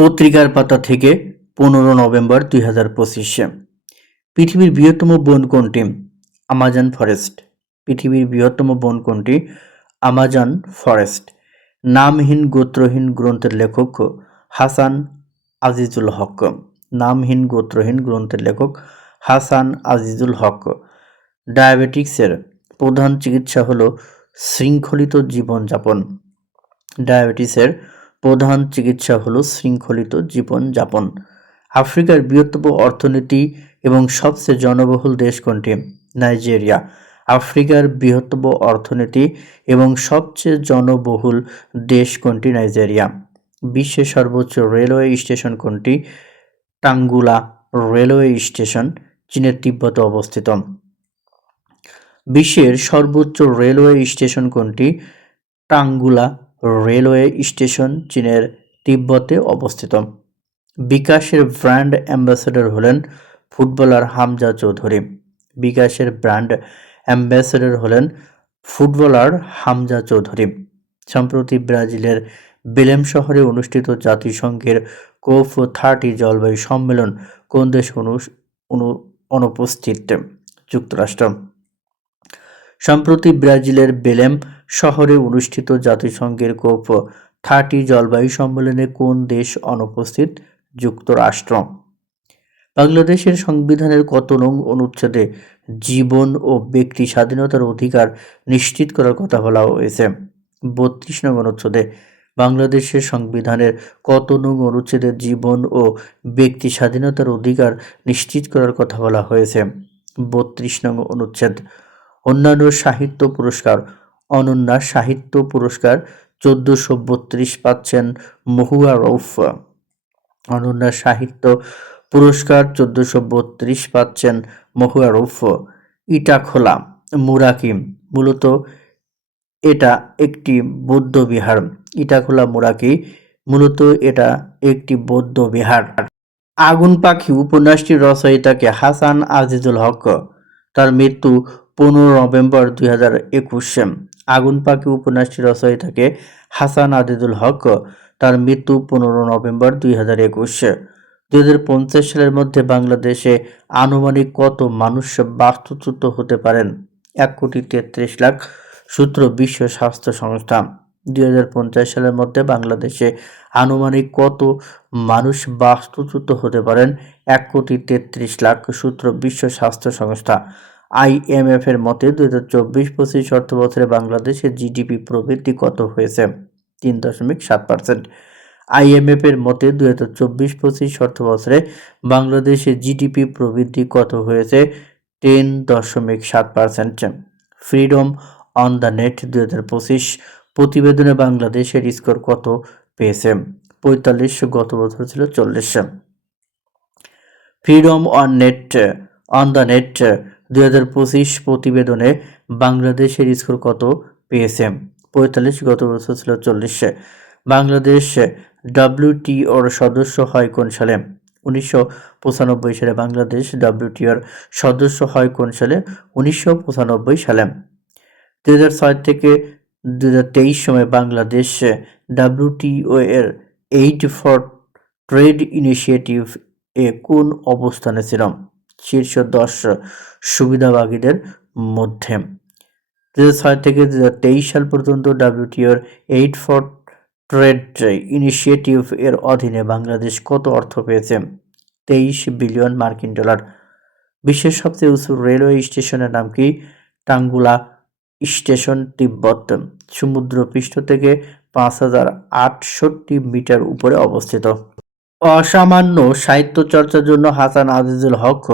পত্রিকার পাতা থেকে পনেরো নভেম্বর দুই হাজার পঁচিশে। পৃথিবীর বৃহত্তম বন কোনটি? Amazon forest. পৃথিবীর বৃহত্তম বন কোনটি? Amazon forest. নামহীন গোত্রহীন গ্রন্থের লেখক হাসান আজিজুল হক। নামহীন গোত্রহীন গ্রন্থের লেখক হাসান আজিজুল হক। ডায়াবেটিক্সের প্রধান চিকিৎসা হলো শৃঙ্খলিত জীবনযাপন। ডায়াবেটিসের প্রধান চিকিৎসা হলো শৃঙ্খলিত জীবনযাপন। আফ্রিকার বৃহত্তম অর্থনীতি এবং সবচেয়ে জনবহুল দেশ কোনটি? নাইজেরিয়া। আফ্রিকার বৃহত্তম অর্থনীতি এবং সবচেয়ে জনবহুল দেশ কোনটি? নাইজেরিয়া। বিশ্বের সর্বোচ্চ রেলওয়ে স্টেশন কোনটি? টাঙ্গুলা রেলওয়ে স্টেশন, চীনের তিব্বতে অবস্থিত। বিশ্বের সর্বোচ্চ রেলওয়ে স্টেশন কোনটি? টাঙ্গুলা রেলওয়ে স্টেশন চীনের তিব্বতে অবস্থিত। বিকাশের ব্র্যান্ড অ্যাম্বাসেডর হলেন ফুটবলার হামজা চৌধুরী। বিকাশের ব্র্যান্ড অ্যাম্বাসেডর হলেন ফুটবলার হামজা চৌধুরী। সম্প্রতি ব্রাজিলের বেলেম শহরে অনুষ্ঠিত জাতিসংঘের কোফ থার্টি জলবায়ু সম্মেলন কোন দেশ অনু- অনু- অনুপস্থিত? যুক্তরাষ্ট্র। সম্প্রতি ব্রাজিলের বেলেম শহরে অনুষ্ঠিত জাতিসংঘের কোপ থার্টি জলবায়ু সম্মেলনে কোন দেশ অনুপস্থিত? যুক্তরাষ্ট্র। বাংলাদেশের সংবিধানের কত নং অনুচ্ছেদে জীবন ও ব্যক্তি স্বাধীনতার অধিকার নিশ্চিত করার কথা বলা হয়েছে? বত্রিশ নং অনুচ্ছেদে বাংলাদেশের সংবিধানের কত নং অনুচ্ছেদে জীবন ও ব্যক্তি স্বাধীনতার অধিকার নিশ্চিত করার কথা বলা হয়েছে? বত্রিশ নং অনুচ্ছেদ অন্যান্য সাহিত্য পুরস্কার। অনন্যা সাহিত্য পুরস্কার চোদ্দশো বত্রিশ পাচ্ছেন মহুয়া রৌফ অনন্যা সাহিত্য পুরস্কার চোদ্দশো বত্রিশ পাচ্ছেন মহুয়া রৌফ ইটাখোলা মুরাকিম, মূলত এটা একটি বৌদ্ধ বিহার। ইটাখোলা মুরাকি, মূলত এটা একটি বৌদ্ধ বিহার। আগুন পাখি উপন্যাসটির রচয়িতাকে হাসান আজিজুল হক। তার মৃত্যু পনেরো নভেম্বর দুই হাজার একুশে আগুন পাখি উপন্যাসটির রচয়িতাকে হাসান আজিজুল হক। তার মৃত্যু পনেরো নভেম্বর দুই হাজার একুশে। দুই হাজার পঞ্চাশ সালের মধ্যে বাংলাদেশে আনুমানিক কত মানুষ বাস্তুচ্যুত হতে পারেন? এক কোটি তেত্রিশ লাখ সূত্র বিশ্ব স্বাস্থ্য সংস্থা। দুই হাজার পঞ্চাশ সালের মধ্যে বাংলাদেশে আনুমানিক কত মানুষ বাস্তুচ্যুত হতে পারেন? এক কোটি তেত্রিশ লাখ সূত্র বিশ্ব স্বাস্থ্য সংস্থা। আইএমএফ এর মতে দুই হাজার চব্বিশ পঁচিশ অর্থ বছরে বাংলাদেশের জিডিপি প্রবৃদ্ধি কত হয়েছে? তিন দশমিক সাত পার্সেন্ট। আইএমএফ এর মতে দুই হাজার চব্বিশ পঁচিশ অর্থ বছরে বাংলাদেশের জিডিপি প্রবৃদ্ধি কত হয়েছে? টেন দশমিক সাত percent. Freedom on the net দুই হাজার পঁচিশ প্রতিবেদনে বাংলাদেশের স্কোর কত পেয়েছে? পঁয়তাল্লিশ গত বছর ছিল চল্লিশ। Freedom on net, on the net দুই হাজার পঁচিশ প্রতিবেদনে বাংলাদেশের স্কোর কত পেয়েছে? পঁয়তাল্লিশ, গত বছর ছিল চল্লিশে। বাংলাদেশ ডাব্লিউটিওর সদস্য হয় কোন সালে? উনিশশো পঁচানব্বই সালে বাংলাদেশ ডাব্লিউটিওর সদস্য হয় কোন সালে? উনিশশো পঁচানব্বই সালে। দু হাজার ছয় থেকে দু হাজার তেইশ সময় বাংলাদেশ ডাব্লিউটিও এর এইড ফর ট্রেড ইনিশিয়েটিভ এ কোন অবস্থানে ছিল? শীর্ষ দশ সুবিধাভাগীদের মধ্যে। দু হাজার ছয় থেকে দু হাজার তেইশ সাল পর্যন্ত ডাব্লিউটিওর এইড ফর ট্রেড ইনিশিয়েটিভ এর অধীনে বাংলাদেশ কত অর্থ পেয়েছে? তেইশ বিলিয়ন মার্কিন ডলার। বিশ্বের সবচেয়ে উঁচু রেলওয়ে স্টেশনের নাম কি? Tanggula station, Tibet. সমুদ্র পৃষ্ঠ থেকে পাঁচ হাজার আটষট্টি মিটার উপরে অবস্থিত। অসামান্য সাহিত্য চর্চার জন্য হাসান আজিজুল হক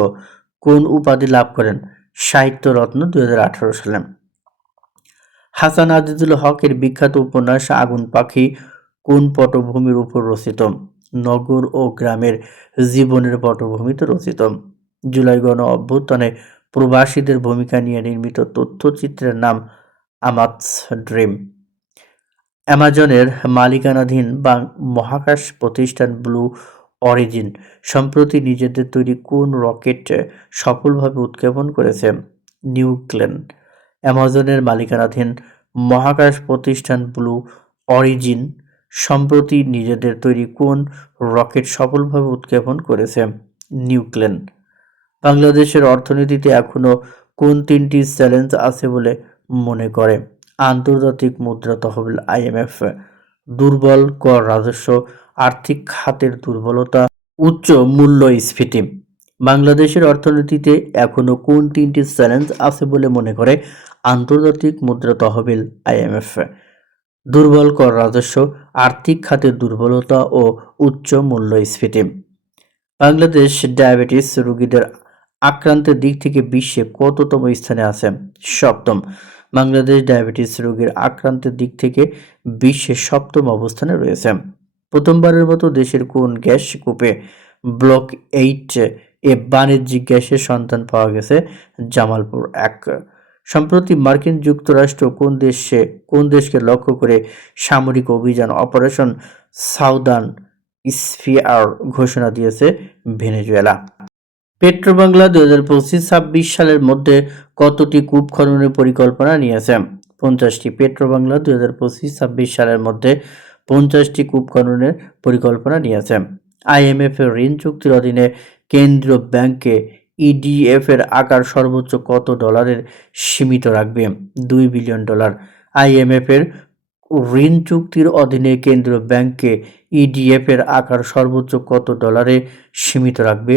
কোন উপাধি লাভ করেন? সাহিত্য রত্ন দুই হাজার আঠারো সালে। হাসান আজিজুল হকের বিখ্যাত উপন্যাস আগুন পাখি কোন পটভূমির উপর রচিত? নগর ও গ্রামের জীবনের পটভূমিতে রচিত। জুলাই গণ অভ্যুত্থানে প্রবাসীদের ভূমিকা নিয়ে নির্মিত তথ্যচিত্রের নাম আমাতস ড্রিম। অ্যামাজনের মালিকানাধীন বা মহাকাশ প্রতিষ্ঠান ব্লু অরিজিন সম্প্রতি নিজেদের তৈরি কোন রকেট সফলভাবে উৎক্ষেপণ করেছে? নিউক্লেন অ্যামাজনের মালিকানাধীন মহাকাশ প্রতিষ্ঠান ব্লু অরিজিন সম্প্রতি নিজেদের তৈরি কোন রকেট সফলভাবে উৎক্ষেপণ করেছে? নিউক্লেন বাংলাদেশের অর্থনীতিতে এখনও কোন তিনটি চ্যালেঞ্জ আছে বলে মনে করে? আন্তর্জাতিক মুদ্রা তহবিল আইএমএফ দুর্বল কর রাজস্ব, আর্থিক খাতের দুর্বলতা, উচ্চ মূল্যস্ফীতি বাংলাদেশের অর্থনীতিতে এখনও কোন তিনটি চ্যালেঞ্জ আছে বলে মনে করে আন্তর্জাতিক মুদ্রা তহবিল আইএমএফ দুর্বল কর রাজস্ব, আর্থিক খাতের দুর্বলতা ও উচ্চ মূল্যস্ফীতি বাংলাদেশ ডায়াবেটিস রোগীদের আক্রান্তের দিক থেকে বিশ্বে কততম স্থানে আছে? সপ্তম, বাংলাদেশ ডায়াবেটিস রোগীর আক্রান্তের দিক থেকে বিশ্বে সপ্তম অবস্থানে রয়েছে। প্রথমবারের মতো দেশের কোন গ্যাস কূপে ব্লক এইট এ বাণিজ্যিক গ্যাসের সন্ধান পাওয়া গেছে? জামালপুর এক। সম্প্রতি মার্কিন যুক্তরাষ্ট্র কোন দেশে, কোন দেশকে লক্ষ্য করে সামরিক অভিযান অপারেশন সাউদার্ন স্ফিয়ার ঘোষণা দিয়েছে? ভেনেজুয়েলা। পেট্রোবাংলা দু হাজার পঁচিশ ছাব্বিশ সালের মধ্যে কতটি কূপ খননের পরিকল্পনা নিয়েছে? পঞ্চাশটি পেট্রোবাংলা দু হাজার পঁচিশ ছাব্বিশ সালের মধ্যে পঞ্চাশটি কূপ খননের পরিকল্পনা নিয়েছে। আইএমএফ এর ঋণ চুক্তির অধীনে কেন্দ্রীয় ব্যাংকে ইডিএফ এর আকার সর্বোচ্চ কত ডলারের সীমিত রাখবে? দুই বিলিয়ন ডলার। আইএমএফ এর ঋণ চুক্তির অধীনে কেন্দ্রীয় ব্যাংকে ইডিএফ এর আকার সর্বোচ্চ কত ডলারে সীমিত রাখবে?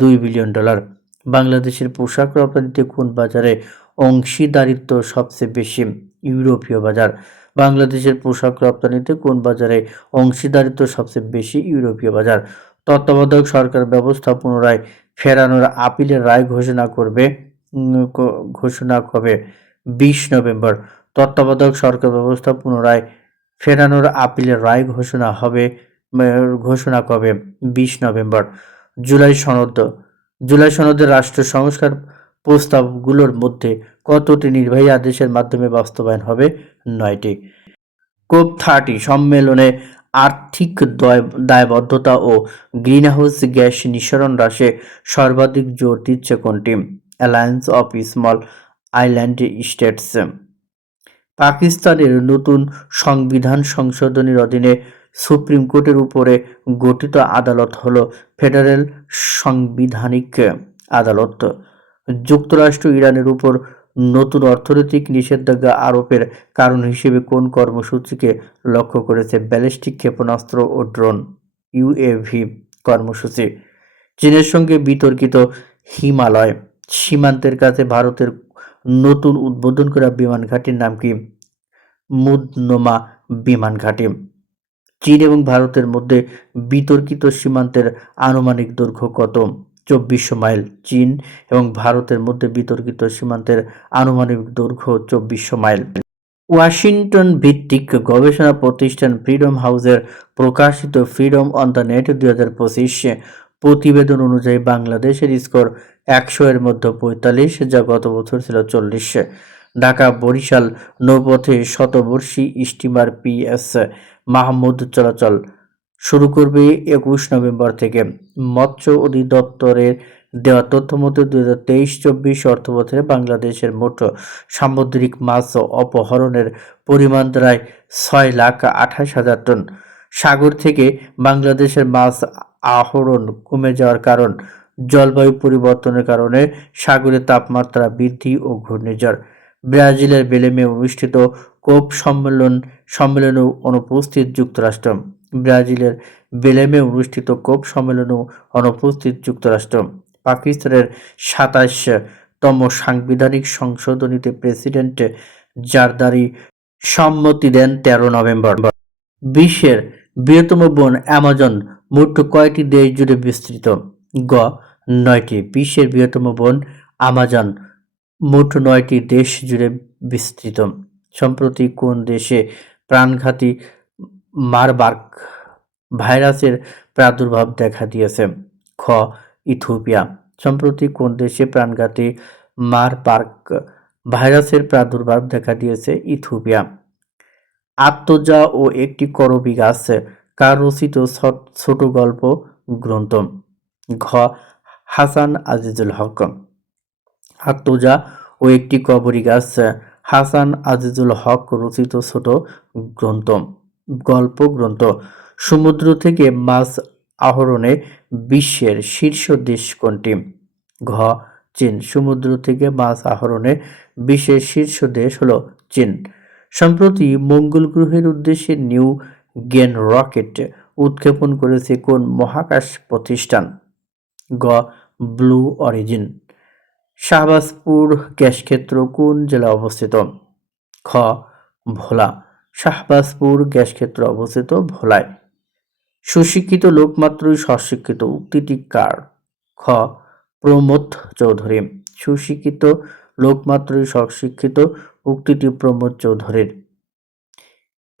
দুই বিলিয়ন ডলার। বাংলাদেশের পোশাক রপ্তানিতে কোন বাজারে অংশীদারিত্ব সবচেয়ে বেশি? ইউরোপীয় বাজার। বাংলাদেশের পোশাক রপ্তানিতে কোন বাজারে অংশীদারিত্ব সবচেয়ে বেশি? ইউরোপীয় বাজার। তত্ত্বাবধায়ক সরকার ব্যবস্থা পুনরায় ফেরানোর আপিলের রায় ঘোষণা করবে ঘোষণা হবে বিশ নভেম্বর। তত্ত্বাবধায়ক সরকার ব্যবস্থা পুনরায় ফেরানোর আপিলের রায় ঘোষণা হবে ঘোষণা কবে বিশ নভেম্বর। জুলাই সনদ, জুলাই সনদের রাষ্ট্র সংস্কার প্রস্তাবগুলোর মধ্যে কতটি নির্বাহী আদেশের মাধ্যমে বাস্তবায়ন হবে নয়টি। কোপ থার্টি, সম্মেলনে আর্থিক দয়- দায়বদ্ধতা ও গ্রিনহাউস গ্যাস নিঃসরণ হ্রাসে সর্বাধিক জোর দিচ্ছে কোনটি? Alliance of small island states. পাকিস্তানের নতুন সংবিধান সংশোধনীর অধীনে সুপ্রিম কোর্টের উপরে গঠিত আদালত হল ফেডারেল সাংবিধানিক আদালত। যুক্তরাষ্ট্র ইরানের উপর নতুন অর্থনৈতিক নিষেধাজ্ঞা আরোপের কারণ হিসেবে কোন কর্মসূচিকে লক্ষ্য করেছে ব্যালিস্টিক ক্ষেপণাস্ত্র ও ড্রোন ইউএভি কর্মসূচি? চীনের সঙ্গে বিতর্কিত হিমালয় সীমান্তের কাছে ভারতের নতুন উদ্বোধন করা বিমান ঘাঁটির নাম কি? মুদনোমা বিমান ঘাঁটি। চীন এবং ভারতের মধ্যে বিতর্কিত সীমান্তের আনুমানিক দৈর্ঘ্য কত? চব্বিশশো মাইল চীন এবং ভারতের মধ্যে বিতর্কিত সীমান্তের আনুমানিক দৈর্ঘ্য চব্বিশশো মাইল। ওয়াশিংটন ভিত্তিক গবেষণা প্রতিষ্ঠান ফ্রিডম হাউসের প্রকাশিত ফ্রিডম অন দ্য নেট দুই হাজার পঁচিশ প্রতিবেদন অনুযায়ী বাংলাদেশের স্কোর একশো এর মধ্যে পঁয়তাল্লিশ, যা গত বছর ছিল চল্লিশ। ঢাকা, বরিশাল, নৌপথে শতবর্ষী স্টিমার পিএস মাহমুদ চলাচল শুরু করবে একুশ নভেম্বর থেকে। মৎস্য অধিদপ্তরের দেওয়া তথ্য মতে, দুই হাজার তেইশ চব্বিশ অর্থবছরে বাংলাদেশের মোট সামুদ্রিক মাছ অপহরণের পরিমাণ দাঁড়ায় ছয় লাখ আঠাশ হাজার টন। সাগর থেকে বাংলাদেশের মাছ আহরণ কমে যাওয়ার কারণ, জলবায়ু পরিবর্তনের কারণে সাগরের তাপমাত্রা বৃদ্ধি ও ঘূর্ণিঝড়। ব্রাজিলের বেলেমে অনুষ্ঠিত কোপ সম্মেলন সম্মেলনে অনুপস্থিত যুক্তরাষ্ট্র। ব্রাজিলের বেলেমে অনুষ্ঠিত কোপ সম্মেলনে অনুপস্থিত যুক্তরাষ্ট্র। পাকিস্তানের সাতাশতম সাংবিধানিক সংশোধনীতে প্রেসিডেন্ট জারদারি সম্মতি দেন তেরো নভেম্বর। বিশ্বের বৃহত্তম বন অ্যামাজন, মোট কয়টি দেশ জুড়ে বিস্তৃত? গ, নয়টি। বিশ্বের বৃহত্তম বন আমাজন মোট নয়টি দেশ জুড়ে বিস্তৃত। সম্প্রতি কোন দেশে প্রাণঘাতী মারবার্গ ভাইরাসের প্রাদুর্ভাব দেখা দিয়েছে? খ, ইথিওপিয়া। সম্প্রতি কোন দেশে প্রাণঘাতী মারবার্গ ভাইরাসের প্রাদুর্ভাব দেখা দিয়েছে? ইথিওপিয়া। আত্মজা ও একটি করবি গাছ, কার রচিত ছোট গল্প গ্রন্থ। ঘ, হাসান আজিজুল হক। আত্মজা ও একটি কবরী গাছ, হাসান আজিজুল হক রচিত ছোট গ্রন্থ। গল্প গ্রন্থ, সমুদ্র থেকে মাছ আহরণে বিশ্বের শীর্ষ দেশ কোনটি? ঘ, চীন। সমুদ্র থেকে মাছ আহরণে বিশ্বের শীর্ষ দেশ হলো চীন। সম্প্রতি মঙ্গল গ্রহের উদ্দেশ্যে নিউ গেন রকেট উৎক্ষেপণ করেছে কোন মহাকাশ প্রতিষ্ঠান? গ, ব্লু অরিজিন। শাহবাজপুর গ্যাসক্ষেত্র কোন জেলায় অবস্থিত? খ, ভোলা। শাহবাজপুর গ্যাসক্ষেত্র অবস্থিত ভোলায়। সুশিক্ষিত লোক মাত্রই স্বশিক্ষিত উক্তিটি কার? খ, প্রমোদ চৌধুরী। সুশিক্ষিত লোক মাত্রই স্বশিক্ষিত উক্তিটি প্রমোদ চৌধুরীর।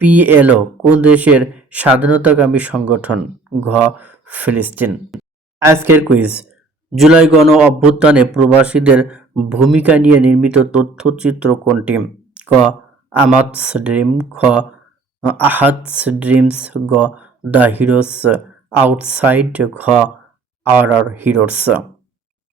পিএলও, কোন দেশের স্বাধীনতাকামী সংগঠন? ঘ, ফিলিস্তিন। আজকের কুইজ। জুলাই গণ অভ্যুত্থানে প্রবাসীদের ভূমিকা নিয়ে নির্মিত তথ্যচিত্র কোনটি? ক আমাদস ড্রিম খ আহাদস ড্রিমস গ, দ্য হিরোস আউটসাইড। ঘ আর আর হিরোস।